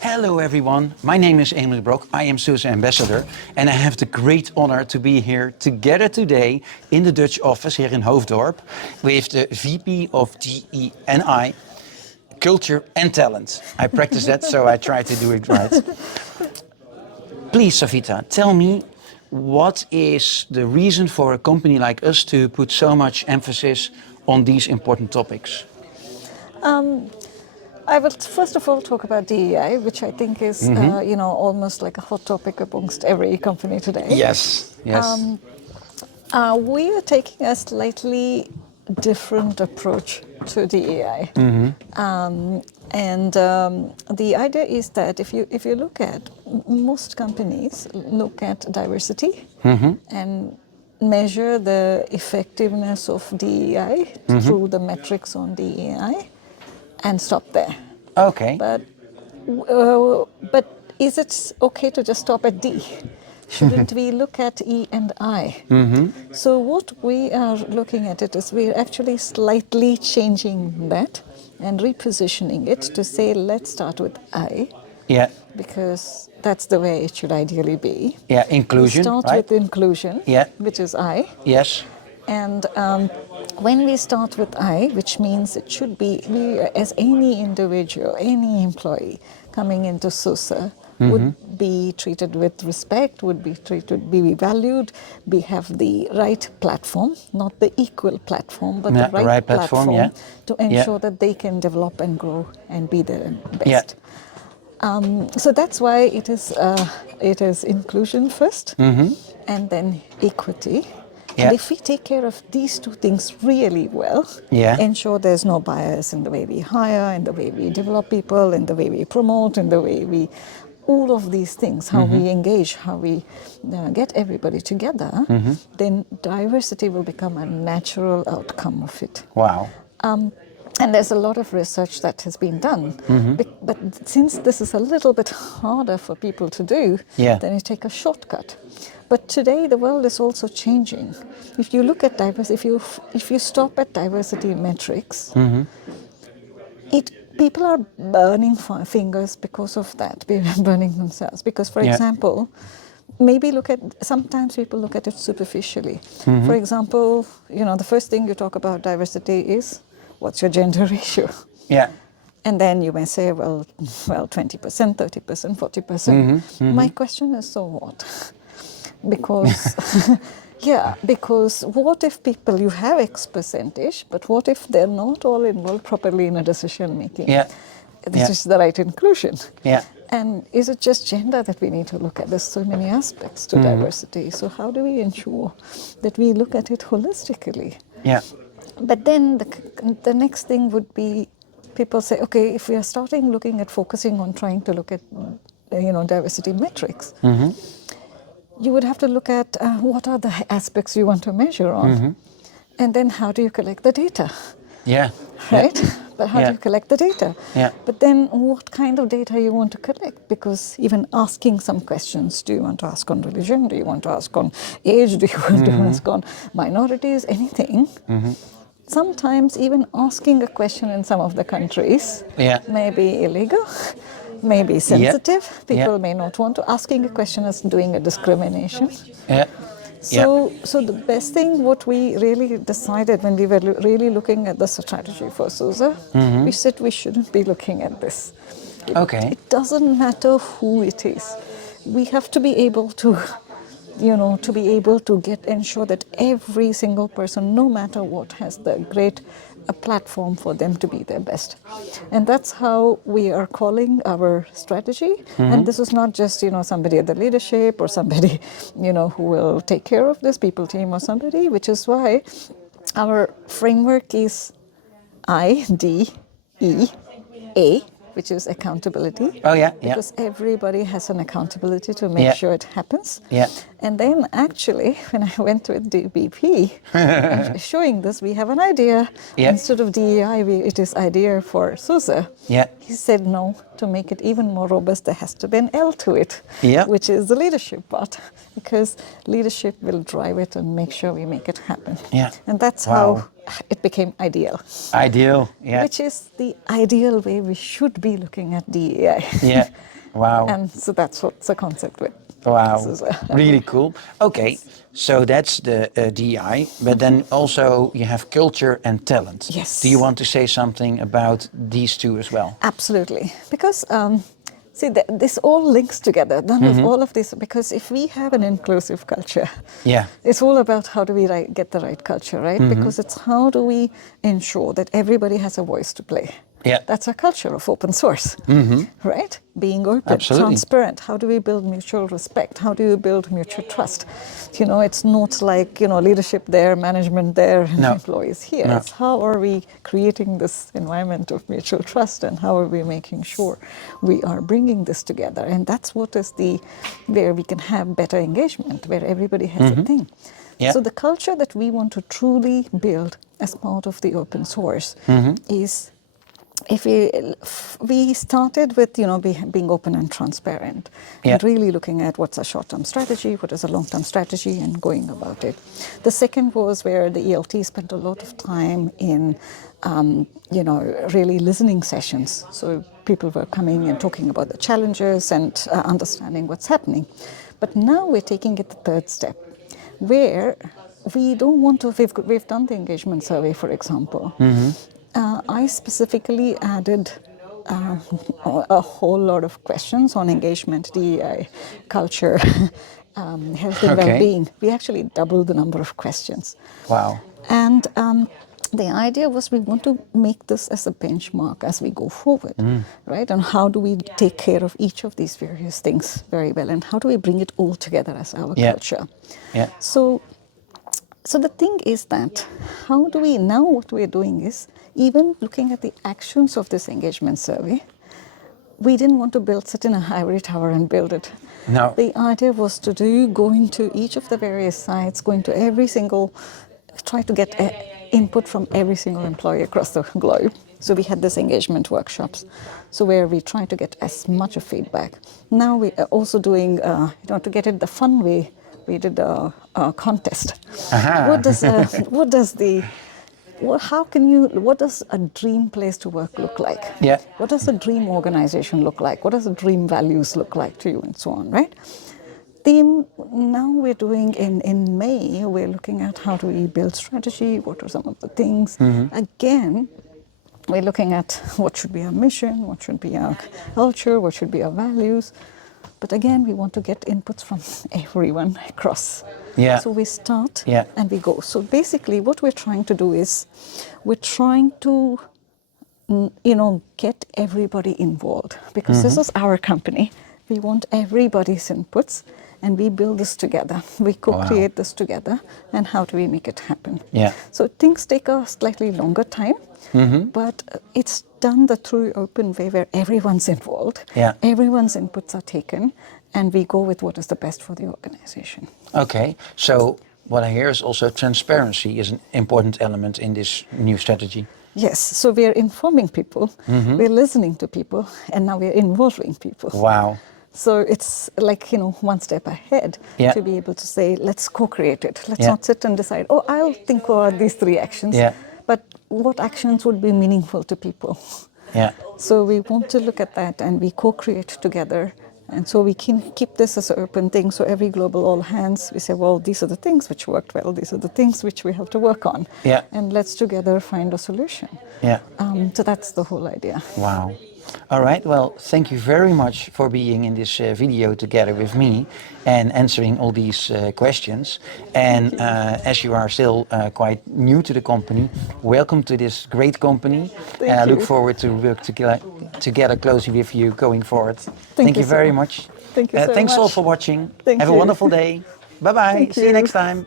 Hello everyone, my name is Emiel. I am SUSE ambassador and I have the great honor to be here together today in the Dutch office here in Hoofddorp with the VP of DE&I, Culture and Talent. I practice that, so I try to do it right. Please, Savitha, tell me, what is the reason for a company like us to put so much emphasis on these important topics? I will first of all talk about DEI, which I think is, almost like a hot topic amongst every company today. Yes, yes. We are taking a slightly different approach to DEI. The idea is that if you look at, most companies look at diversity and measure the effectiveness of DEI through the metrics on DEI and stop there. Okay. But is it okay to just stop at D? Shouldn't we look at E and I? So what we are looking at it is we're actually slightly changing that and repositioning it to say, let's start with I. Yeah. Because that's the way it should ideally be. Yeah, inclusion, we start right? with inclusion, Yeah. which is I. Yes. And when we start with I, which means it should be, we as any individual, any employee coming into SUSE would be treated with respect, would be valued, we have the right platform, not the equal platform, but the right platform to ensure that they can develop and grow and be their best. So that's why it is inclusion first and then equity. And if we take care of these two things really well, ensure there's no bias in the way we hire, in the way we develop people, in the way we promote, in the way we, all of these things, how we engage, how we get everybody together, then diversity will become a natural outcome of it. Wow. And there's a lot of research that has been done. But since this is a little bit harder for people to do, then you take a shortcut. But today the world is also changing. If you look at diversity, if you stop at diversity metrics, people are burning fingers because of that, burning themselves. Because, for example, sometimes people look at it superficially. For example, the first thing you talk about diversity is, what's your gender ratio? Yeah. And then you may say, well, 20%, 30%, 40%. My question is, so what? Because, because what if people, you have X percentage, but what if they're not all involved properly in a decision making? This is the right inclusion. And is it just gender that we need to look at? There's so many aspects to diversity. So how do we ensure that we look at it holistically? But then the next thing would be, people say, okay, if we are starting looking at focusing on trying to look at, diversity metrics, you would have to look at what are the aspects you want to measure on. And then how do you collect the data? Right? But how do you collect the data? But then what kind of data you want to collect? Because even asking some questions, do you want to ask on religion? Do you want to ask on age? Do you want to ask on minorities? Anything. Sometimes even asking a question in some of the countries may be illegal, may be sensitive. People may not want to. Asking a question is doing a discrimination. So the best thing, what we really decided when we were really looking at the strategy for SUSE, we said we shouldn't be looking at this. It doesn't matter who it is. We have to be able to ensure that every single person, no matter what, has the great platform for them to be their best. And that's how we are calling our strategy. And this is not just, somebody at the leadership or somebody, who will take care of this, people team or somebody, which is why our framework is IDEA, which is accountability. Because everybody has an accountability to make sure it happens. And then actually, when I went with DBP, showing this, we have an idea. Instead of DEI, it is idea for SUSE. He said, no, to make it even more robust, there has to be an L to it, which is the leadership part. Because leadership will drive it and make sure we make it happen. And that's how it became ideal. Ideal, yeah. Which is the ideal way we should be looking at DEI. Yeah, wow. And so that's what's the concept with. Wow, really cool. Okay, Yes. so that's the DEI, but then also you have culture and talent. Yes. Do you want to say something about these two as well? Absolutely. Because, see, this all links together. None of all of this, because if we have an inclusive culture, Yeah. it's all about how do we get the right culture, right? Because it's how do we ensure that everybody has a voice to play. Yeah. That's a culture of open source, right? Being open, Absolutely. transparent. How do we build mutual respect? How do you build mutual trust? You know, it's not like, you know, leadership there, management there, and No. employees here. No. It's how are we creating this environment of mutual trust, and how are we making sure we are bringing this together? And that's what is where we can have better engagement, where everybody has a thing. Yeah. So the culture that we want to truly build as part of the open source is, if we started with, you know, being open and transparent, Yeah. and really looking at what's a short-term strategy, what is a long-term strategy, and going about it. The second was where the ELT spent a lot of time in, you know, really listening sessions. So people were coming and talking about the challenges and understanding what's happening. But now we're taking it the third step, where we don't want to. We've done the engagement survey, for example. I specifically added a whole lot of questions on engagement, DEI, culture, health and Okay. well-being. We actually doubled the number of questions. Wow. And the idea was we want to make this as a benchmark as we go forward, right? And how do we take care of each of these various things very well, and how do we bring it all together as our Yeah. culture? Yeah. So the thing is that how do we now, what we're doing is, even looking at the actions of this engagement survey, we didn't want to sit in a ivory tower and build it. No. The idea was to go into each of the various sites, go into every single, try to get input from every single employee across the globe. So we had this engagement workshops, so where we try to get as much of feedback. Now we are also doing, you know, to get it the fun way, we did a contest. Aha. What does a dream place to work look like? Yeah. What does a dream organization look like? What does the dream values look like to you, and so on, right? Then now we're doing in May, we're looking at how do we build strategy, what are some of the things. Again, we're looking at what should be our mission, what should be our culture, what should be our values. But again, we want to get inputs from everyone across. Yeah. So we start Yeah. and we go. So basically what we're trying to do is, we're trying to, you know, get everybody involved, because this is our company. We want everybody's inputs, and we build this together. We co-create this together, and how do we make it happen? Yeah. So things take a slightly longer time, but it's done the true open way, where everyone's involved, Yeah. everyone's inputs are taken, and we go with what is the best for the organization. Okay, so what I hear is also transparency is an important element in this new strategy. Yes, so we're informing people, we're listening to people, and now we're involving people. Wow. So it's like, you know, one step ahead Yeah. to be able to say, let's co-create it. Let's Yeah. not sit and decide, oh, I'll think about these 3 actions, Yeah. but what actions would be meaningful to people? Yeah. So we want to look at that, and we co-create together. And so we can keep this as an open thing. So every global all hands, we say, well, these are the things which worked well. These are the things which we have to work on. Yeah. And let's together find a solution. Yeah. So that's the whole idea. Wow. All right. Well, thank you very much for being in this video together with me and answering all these questions. And as you are still quite new to the company, welcome to this great company. Thank and I look you. forward to work together closely with you going forward. Thank you you so very much. much. Thank you so Thanks all much. for watching. Thank Have a you. wonderful day. Bye-bye. Thank See you you. next time.